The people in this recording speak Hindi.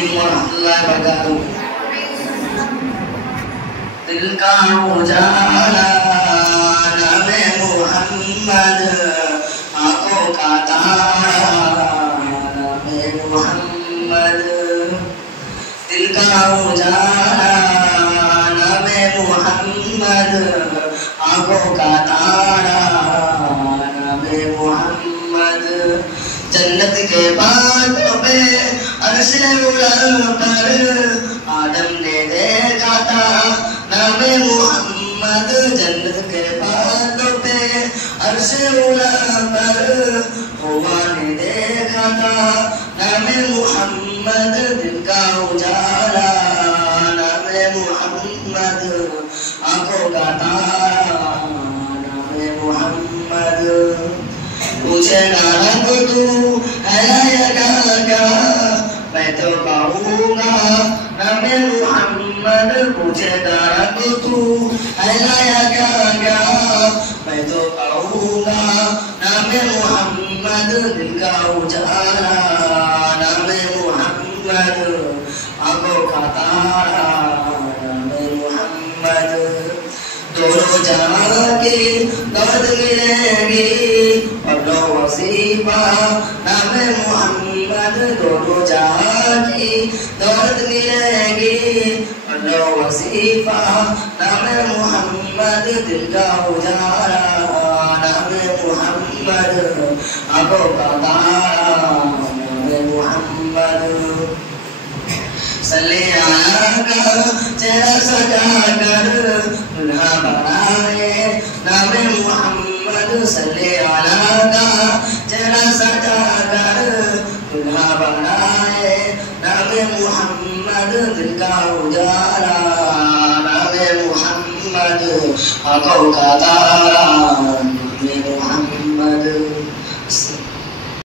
Assalamualaikum warahmatullahi wabarakatuh. दिल का उजाला नामे मुहम्मद, आंखों का तारा नामे मुहम्मद। दिल का उजाला नामे मुहम्मद, आंखों का तारा नामे मुहम्मद। जन्नत के बातों पे अर्श उड़ल पर आदम ने देखा था नामे मुहम्मद। जन्नत के बातों पे अर्श उड़ल पर हवा ने देखा था नामे मुहम्मद। दिल का उजाला नामे मुहम्मद, आंखों का तारा नामे मुहम्मद। पूछे ना रब तू है क्या, मैं तो कहूँगा नामे मुहम्मद। पूछे ना रब तू है क्या, मैं तो कहूँगा नामे मुहम्मद। दिल का उजाला नामे मुहम्मद, आंखों का तारा नामे मुहम्मद। दोनों जहां की दर्द मिलेगी पढ़ो वसीफा नामे मुहम्मद। दोनों जहां की दर्द मिलेगी पढ़ो वसीफा नामे मुहम्मद। दिल का उजाला नामे मुहम्मद, आंखों का तारा नामे मुहम्मद। सल्ले आला का चेहरा सजा कर दुल्हा बनाए नामे मुहम्मद। सल्ले आला का चेहरा सजा कर दुल्हा बनाए नामे मुहम्मद। दिल का उजाला नामे मुहम्मद, आंखों का तारा